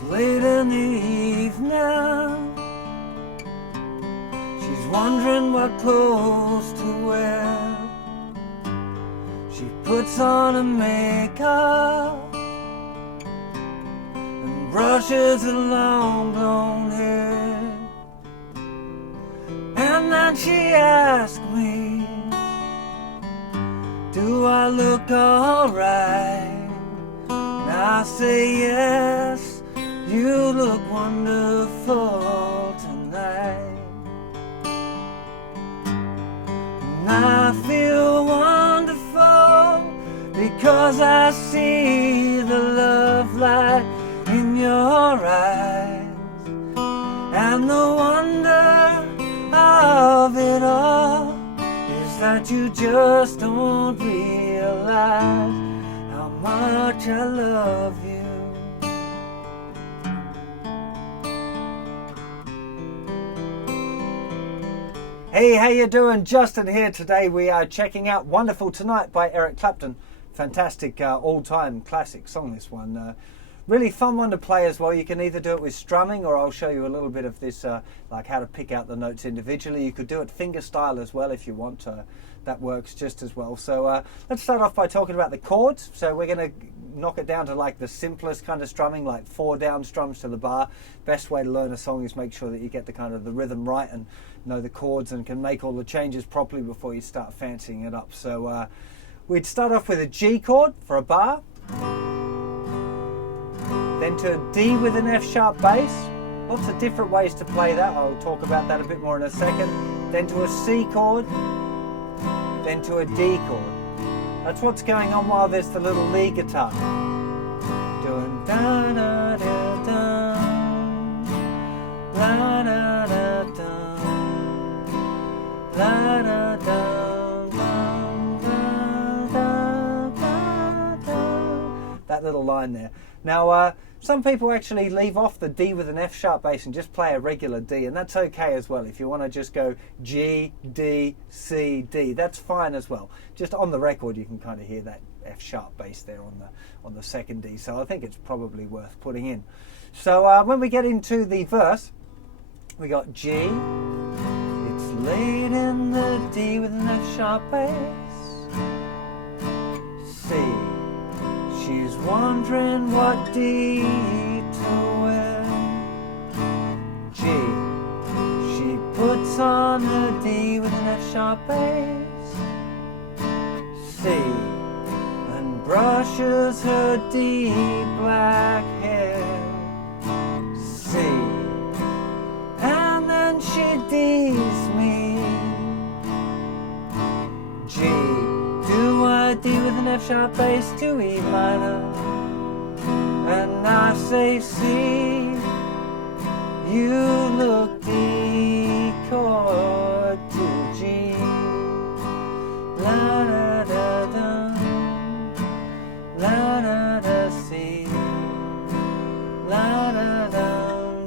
It's late in the evening. She's wondering what clothes to wear. She puts on her makeup and brushes her long blonde hair. And then she asks me, do I look alright? And I say yes, you look wonderful tonight. And I feel wonderful because I see the love light in your eyes. And the wonder of it all is that you just don't realize how much I love you. Hey, how you doing? Justin here. Today we are checking out Wonderful Tonight by Eric Clapton. Fantastic all-time classic song, this one. Really fun one to play as well. You can either do it with strumming, or I'll show you a little bit of this, like how to pick out the notes individually. You could do it finger style as well if you want. That works just as well. So let's start off by talking about the chords. So we're going to knock it down to like the simplest kind of strumming, like 4 down strums to the bar. Best way to learn a song is make sure that you get the kind of the rhythm right and know the chords and can make all the changes properly before you start fancying it up. So we'd start off with a G chord for a bar, then to a D with an F sharp bass. Lots of different ways to play that. I'll talk about that a bit more in a second. Then to a C chord, then to a D chord. That's what's going on while there's the little lead guitar doing da da da da, la da da da, la da da da. That little line there. Now, some people actually leave off the D with an F sharp bass and just play a regular D, and that's okay as well. If you want to just go G, D, C, D, that's fine as well. Just on the record, you can kind of hear that F sharp bass there on the second D, so I think it's probably worth putting in. So when we get into the verse, we got G, it's late in the D with an F sharp bass, C, she's wondering what D to wear. G, she puts on her D with an F sharp bass. C, and brushes her D black hair. C, and then she D's me. G, do I D with an F sharp bass to E minor, and I say C, you look D chord to G, la da da da, la da da C, la da da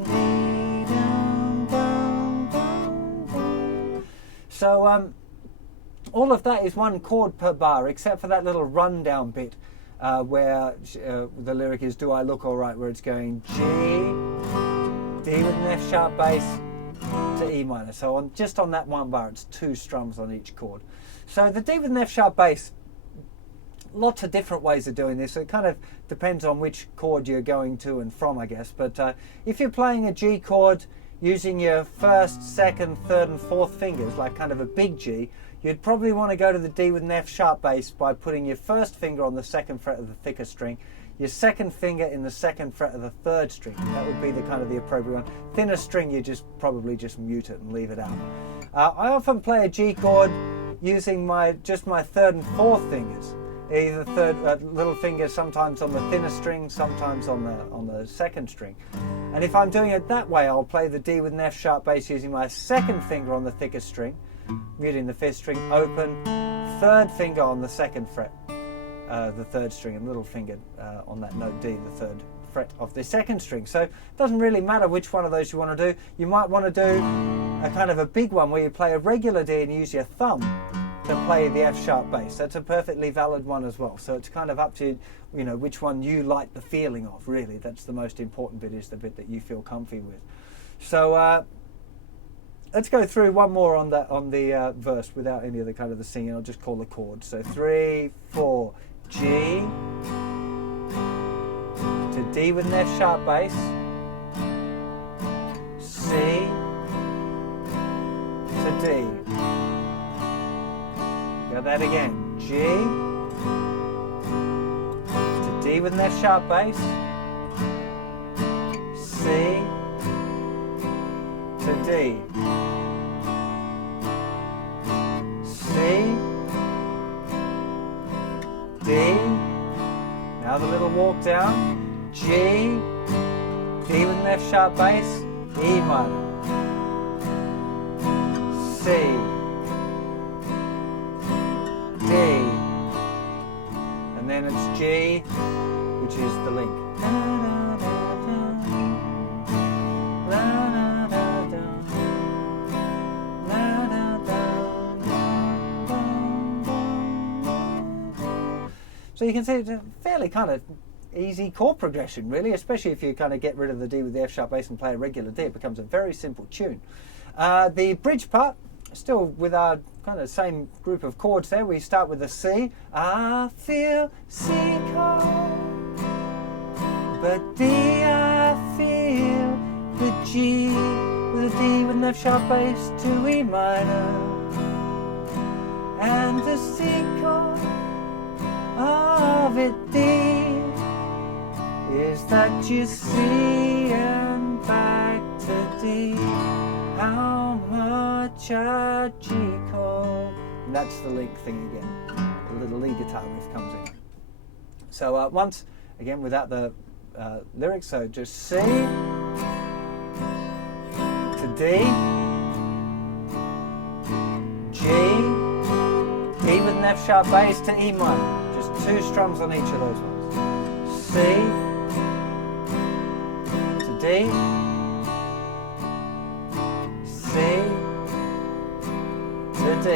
dee dum dum dum dum. So all of that is one chord per bar, except for that little rundown bit where the lyric is "Do I look alright?" where it's going G, D with an F sharp bass to E minor. So just on that one bar, it's 2 strums on each chord. So the D with an F sharp bass, lots of different ways of doing this. So it kind of depends on which chord you're going to and from, I guess. But if you're playing a G chord using your 1st, 2nd, 3rd and 4th fingers, like kind of a big G, you'd probably want to go to the D with an F sharp bass by putting your 1st finger on the 2nd fret of the thicker string, your 2nd finger in the 2nd fret of the 3rd string. That would be the kind of the appropriate one. Thinner string, you probably just mute it and leave it out. I often play a G chord using just my 3rd and 4th fingers. Either little finger sometimes on the thinner string, sometimes on the 2nd string. And if I'm doing it that way, I'll play the D with an F sharp bass using my 2nd finger on the thicker string, muting the 5th string, open, 3rd finger on the 2nd fret, the 3rd string, and little finger on that note D, the 3rd fret of the 2nd string. So it doesn't really matter which one of those you want to do. You might want to do a kind of a big one where you play a regular D and use your thumb to play the F sharp bass. That's a perfectly valid one as well. So it's kind of up to you know which one you like the feeling of. Really, that's the most important bit, is the bit that you feel comfy with. So let's go through one more on the verse without any of the kind of the singing. I'll just call the chords. So 3, 4, G to D with an F sharp bass, C to D. Got that again. G to D with an F sharp bass, C to D, C, D. Now the little walk down. G, D with an F sharp bass, E minor, C, D, and then it's G, which is the link. So you can see it's a fairly kind of easy chord progression, really, especially if you kind of get rid of the D with the F sharp bass and play a regular D. It becomes a very simple tune. The bridge part, still with our kind of same group of chords there. We start with a C. I feel C chord, but D I feel the G with a D with an F sharp bass to E minor, and the C chord of it D is that you see, and back to D, how much a G chord. And that's the link thing again. The little lead guitar riff comes in. So once again without the lyrics, so just C to D, G, D with an F sharp bass to E minor. Just 2 strums on each of those ones. C to D, C to D,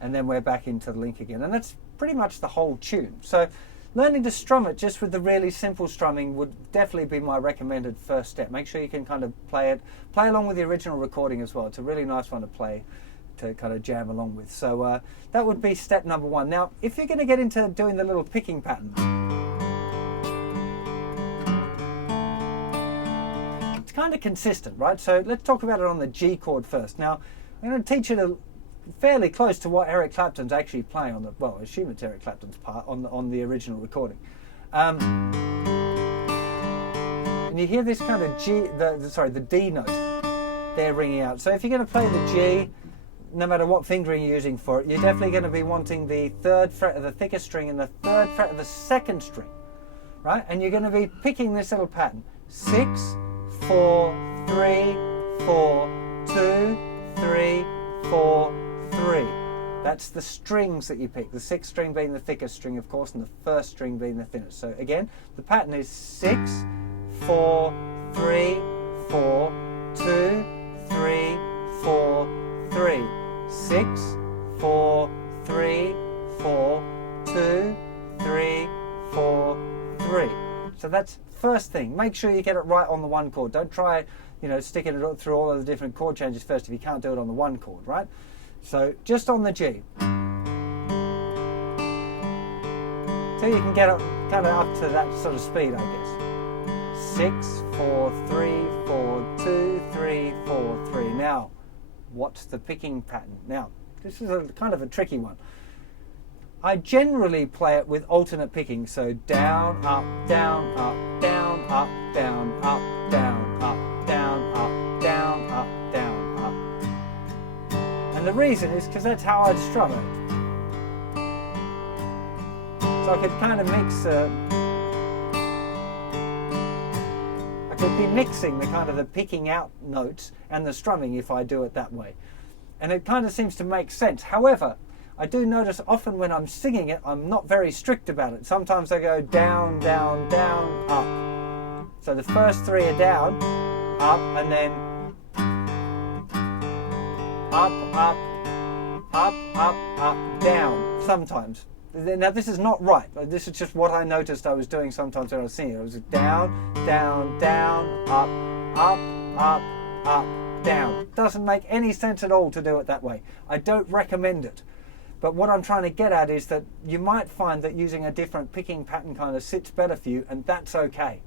and then we're back into the link again. And that's pretty much the whole tune. So learning to strum it just with the really simple strumming would definitely be my recommended first step. Make sure you can kind of play along with the original recording as well. It's a really nice one to play, to kind of jam along with. So that would be step number 1. Now, if you're going to get into doing the little picking pattern, it's kind of consistent, right? So let's talk about it on the G chord first. Now, I'm going to teach you fairly close to what Eric Clapton's actually playing on the, well, I assume it's Eric Clapton's part on the original recording. And you hear this kind of G, the D note there ringing out. So if you're going to play the G, no matter what fingering you're using for it, you're definitely going to be wanting the 3rd fret of the thicker string and the 3rd fret of the 2nd string, right? And you're going to be picking this little pattern. 6, 4, 3, 4, 2, 3, 4, 3. That's the strings that you pick. The 6th string being the thickest string, of course, and the 1st string being the thinnest. So again, the pattern is 6, 4, 3, 4, 2, 3, 4, 3. 6, 4, 3, 4, 2, 3, 4, 3. So that's first thing. Make sure you get it right on the 1 chord. Don't try, sticking it through all of the different chord changes first if you can't do it on the 1 chord, right? So just on the G. So you can get it kind of up to that sort of speed, I guess. 6, 4, 3, 4, 2, 3, 4, 3. Now, what's the picking pattern? Now, this is kind of a tricky one. I generally play it with alternate picking, so down, up, down, up, down, up, down, up, down, up, down, up, down, up, down, up. And the reason is because that's how I'd strum it. So I could kind of mix, I could be mixing the kind of the picking out notes and the strumming if I do it that way. And it kind of seems to make sense. However, I do notice often when I'm singing it, I'm not very strict about it. Sometimes I go down, down, down, up. So the first 3 are down, up, and then up, up, up, up, up, down, sometimes. Now this is not right, this is just what I noticed I was doing sometimes when I was singing. It was down, down, down, up, up, up, up, down. Doesn't make any sense at all to do it that way. I don't recommend it. But what I'm trying to get at is that you might find that using a different picking pattern kind of sits better for you, and that's okay.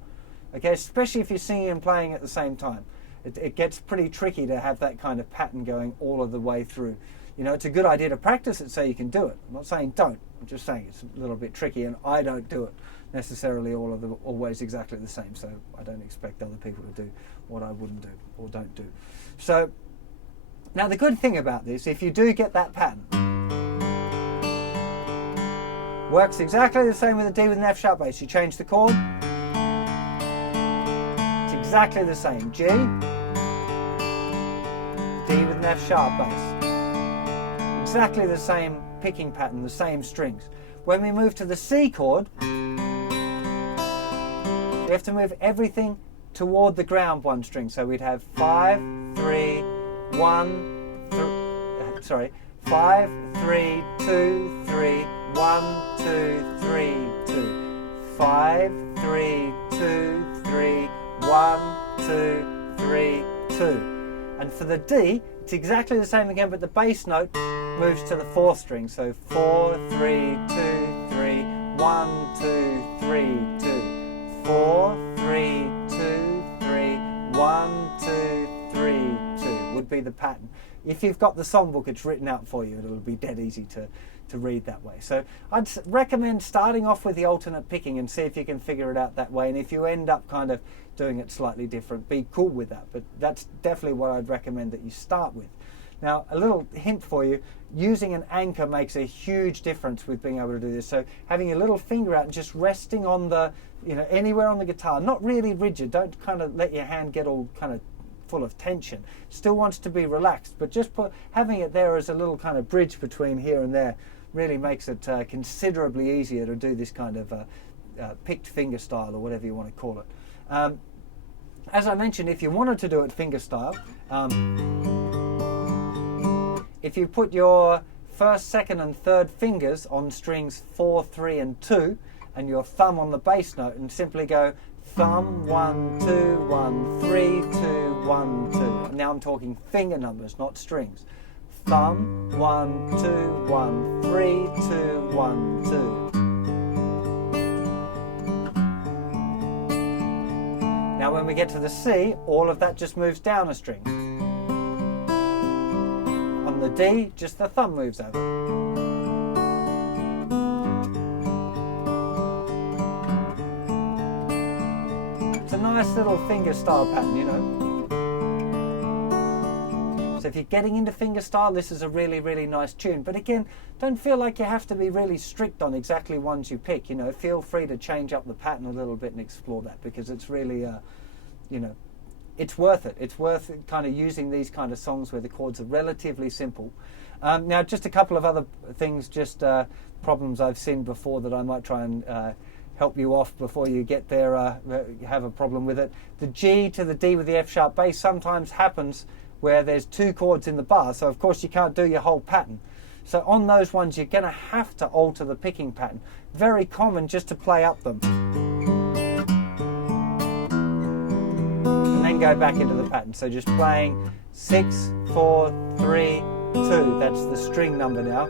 Okay, especially if you're singing and playing at the same time. It gets pretty tricky to have that kind of pattern going all of the way through. You know, it's a good idea to practice it so you can do it. I'm not saying don't. I'm just saying it's a little bit tricky, and I don't do it necessarily always exactly the same. So I don't expect other people to do what I wouldn't do or don't do. So now the good thing about this, if you do get that pattern, works exactly the same with a D with an F sharp bass. You change the chord, it's exactly the same. G, D with an F sharp bass. Exactly the same picking pattern, the same strings. When we move to the C chord, we have to move everything toward the ground one string. So we'd have 5, 3, 1, 5, 3, 2, 3, 1, 2, 3, 2. 5, 3, 2, 3, 1, 2, 3, 2. And for the D, it's exactly the same again, but the bass note moves to the fourth string. So 4, 3, 2, 3, 1, 2, 3, 2. 4, 3, 2, 3, 1, 2, 3, 2 would be the pattern. If you've got the songbook, it's written out for you. It'll be dead easy to read that way. So I'd recommend starting off with the alternate picking and see if you can figure it out that way. And if you end up kind of doing it slightly different, be cool with that. But that's definitely what I'd recommend that you start with. Now, a little hint for you, using an anchor makes a huge difference with being able to do this. So having your little finger out and just resting on the, anywhere on the guitar, not really rigid. Don't kind of let your hand get all kind of full of tension. Still wants to be relaxed, but just having it there as a little kind of bridge between here and there really makes it considerably easier to do this kind of picked finger style, or whatever you want to call it. As I mentioned, if you wanted to do it finger style, if you put your first, second and third fingers on strings 4, 3 and 2 and your thumb on the bass note, and simply go thumb 1, 2, 1, 3, 2, 1, 2. Now I'm talking finger numbers, not strings. Thumb 1, 2, 1, 3, 2, 1, 2. Now when we get to the C, all of that just moves down a string. On the D, just the thumb moves over. It's a nice little finger style pattern, So if you're getting into finger style, this is a really, really nice tune. But again, don't feel like you have to be really strict on exactly ones you pick. Feel free to change up the pattern a little bit and explore that, because it's really, it's worth it. It's worth kind of using these kind of songs where the chords are relatively simple. Now, just a couple of other things, just problems I've seen before that I might try and help you off before you get there, have a problem with it. The G to the D with the F sharp bass sometimes happens where there's 2 chords in the bar, so of course you can't do your whole pattern. So on those ones you're going to have to alter the picking pattern. Very common just to play up them. And then go back into the pattern. So just playing 6, 4, 3, 2. That's the string number now.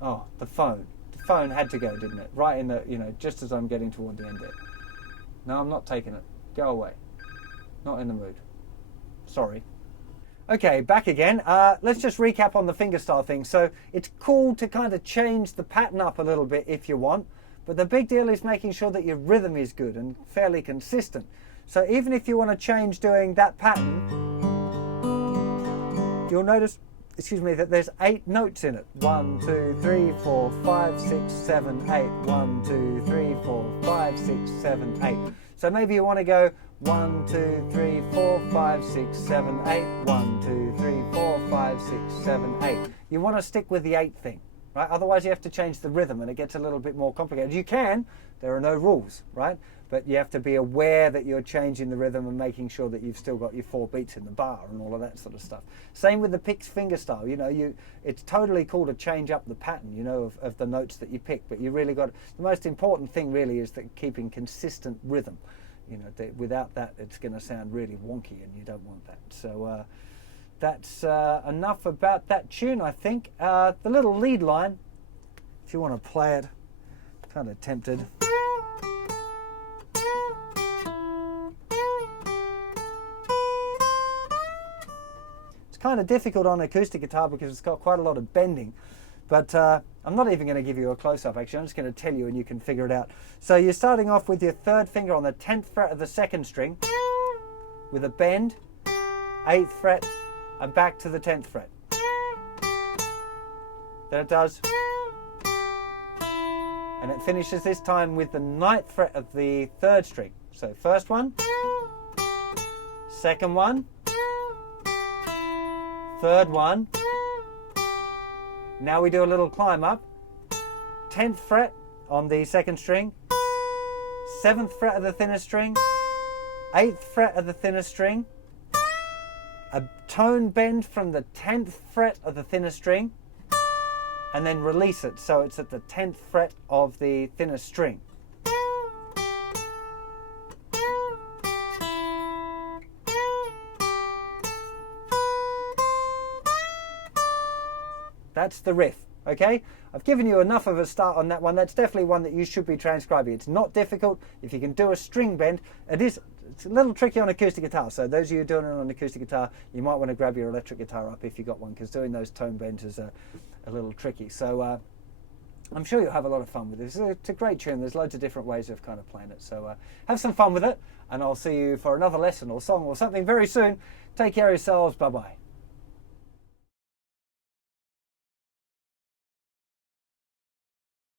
Oh, the phone. The phone had to go, didn't it? Right in the, just as I'm getting toward the end there. No, I'm not taking it. Go away. Not in the mood. Sorry. Okay, back again. Let's just recap on the fingerstyle thing. So it's cool to kind of change the pattern up a little bit if you want, but the big deal is making sure that your rhythm is good and fairly consistent. So even if you want to change doing that pattern, you'll notice, that there's 8 notes in it. 1, 2, 3, 4, 5, 6, 7, 8. 1, 2, 3, 4, 5, 6, 7, 8. So maybe you want to go 1, 2, 3, 4, 5, 6, 7, 8. 1, 2, 3, 4, 5, 6, 7, 8. You want to stick with the 8 thing. right? Otherwise you have to change the rhythm and it gets a little bit more complicated. You can, there are no rules, right? But you have to be aware that you're changing the rhythm and making sure that you've still got your 4 beats in the bar and all of that sort of stuff. Same with the pick finger style. You know, it's totally cool to change up the pattern, you know, of the notes that you pick, but you really got, the most important thing really is that keeping consistent rhythm. You know, without that it's going to sound really wonky and you don't want that. So that's enough about that tune, I think. The little lead line, if you want to play it, kind of tempted. Kind of difficult on acoustic guitar because it's got quite a lot of bending, but I'm not even going to give you a close-up actually. I'm just going to tell you and you can figure it out. So you're starting off with your 3rd finger on the 10th fret of the 2nd string with a bend, 8th fret and back to the 10th fret. Then it does, and it finishes this time with the 9th fret of the 3rd string. So 1st one, 2nd one, 3rd one. Now we do a little climb up. 10th fret on the 2nd string, 7th fret of the thinner string, 8th fret of the thinner string, a tone bend from the 10th fret of the thinner string, and then release it so it's at the 10th fret of the thinner string. That's the riff, okay? I've given you enough of a start on that one. That's definitely one that you should be transcribing. It's not difficult. If you can do a string bend, it's a little tricky on acoustic guitar. So those of you doing it on acoustic guitar, you might want to grab your electric guitar up if you got one, because doing those tone bends is a little tricky. So I'm sure you'll have a lot of fun with this. It's a great tune. There's loads of different ways of kind of playing it. So have some fun with it, and I'll see you for another lesson or song or something very soon. Take care of yourselves. Bye-bye.